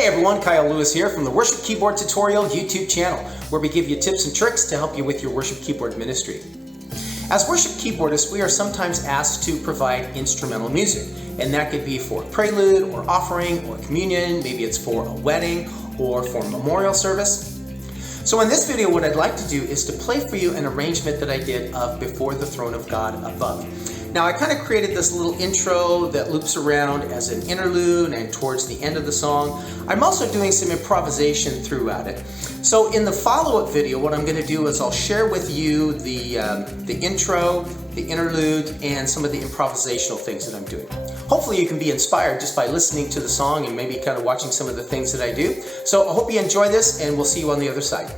Hey everyone, Kyle Lewis here from the Worship Keyboard Tutorial YouTube channel, where we give you tips and tricks to help you with your worship keyboard ministry. As worship keyboardists, we are sometimes asked to provide instrumental music, and that could be for prelude or offering or communion, maybe it's for a wedding or for a memorial service. So in this video, what I'd like to do is to play for you an arrangement that I did of Before the Throne of God Above. Now I kind of created this little intro that loops around as an interlude and towards the end of the song. I'm also doing some improvisation throughout it. So in the follow-up video, what I'm going to do is I'll share with you the intro, the interlude, and some of the improvisational things that I'm doing. Hopefully you can be inspired just by listening to the song and maybe kind of watching some of the things that I do. So I hope you enjoy this, and we'll see you on the other side.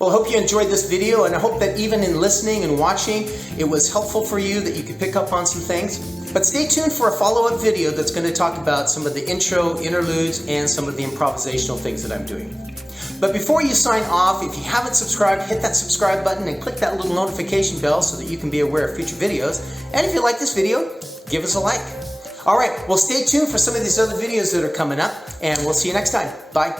Well, I hope you enjoyed this video, and I hope that even in listening and watching, it was helpful for you, that you could pick up on some things. But stay tuned for a follow-up video that's going to talk about some of the intro, interludes, and some of the improvisational things that I'm doing. But before you sign off, if you haven't subscribed, hit that subscribe button and click that little notification bell so that you can be aware of future videos. And if you like this video, give us a like. All right, well, stay tuned for some of these other videos that are coming up, and we'll see you next time. Bye.